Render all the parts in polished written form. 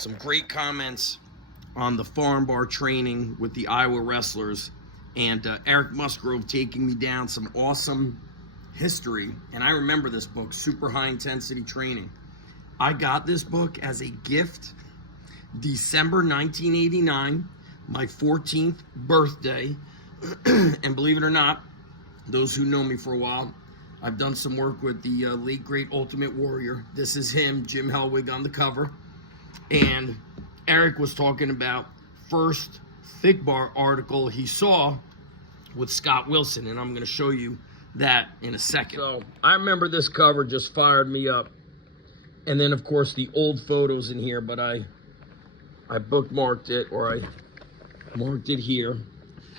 some great comments on the farm bar training with the Iowa wrestlers, and Eric Musgrove taking me down some awesome history. And I remember this book, Super High Intensity Training. I got this book as a gift December 1989, my 14th birthday. And believe it or not, those who know me for a while, I've done some work with the late great Ultimate Warrior. This is him, Jim Hellwig, on the cover. And Eric was talking about first thick bar article he saw with Scott Wilson, and I'm going to show you that in a second. So I remember this cover just fired me up. And then, of course, the old photos in here, but I bookmarked it, or I marked it here.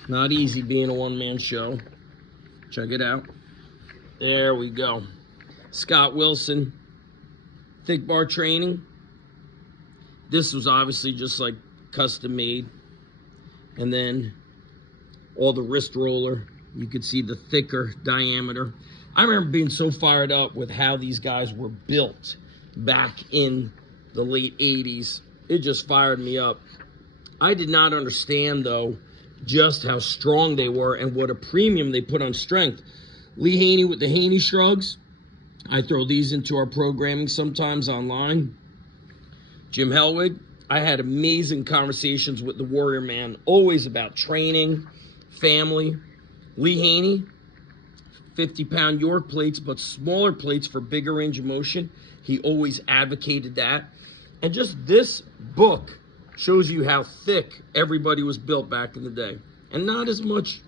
Not easy being a one-man show. Check it out. There we go. Scott Wilson, thick bar training. This was obviously just like custom made. And then all the wrist roller. You could see the thicker diameter. I remember being so fired up with how these guys were built back in the late 80s. It just fired me up. I did not understand, though, just how strong they were and what a premium they put on strength. Lee Haney with the Haney shrugs. I throw these into our programming sometimes online. Jim Hellwig. I had amazing conversations with the Warrior Man, always about training, family. Lee Haney, 50-pound York plates, but smaller plates for bigger range of motion. He always advocated that. And just this book shows you how thick everybody was built back in the day. And not as much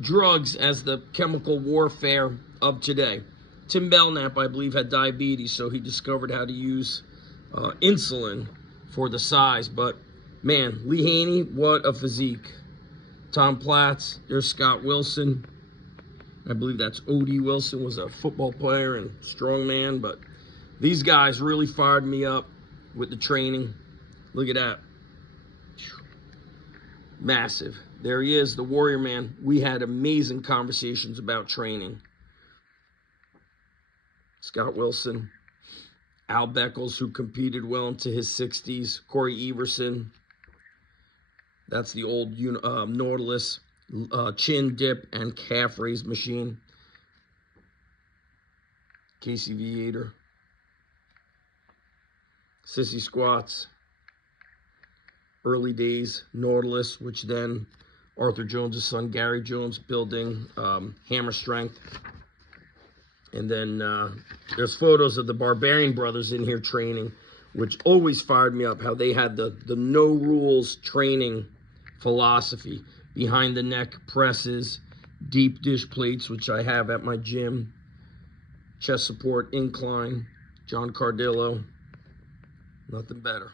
drugs as the chemical warfare of today. Tim Belknap, I believe, had diabetes, so he discovered how to use insulin for the size. But, man, Lee Haney, what a physique. Tom Platz, there's Scott Wilson. I believe that's O.D. Wilson, was a football player and strongman. But these guys really fired me up with the training. Look at that. Massive. There he is, the Warrior Man. We had amazing conversations about training. Scott Wilson. Al Beckles, who competed well into his 60s. Corey Everson. That's the old Nautilus chin dip and calf raise machine. Casey Viator. Sissy squats. Early days Nautilus, which then Arthur Jones' son Gary Jones building hammer strength. And then there's photos of the Barbarian brothers in here training, which always fired me up, how they had the no rules training philosophy. Behind the neck presses, deep dish plates, which I have at my gym, chest support incline, John Cardillo, nothing better.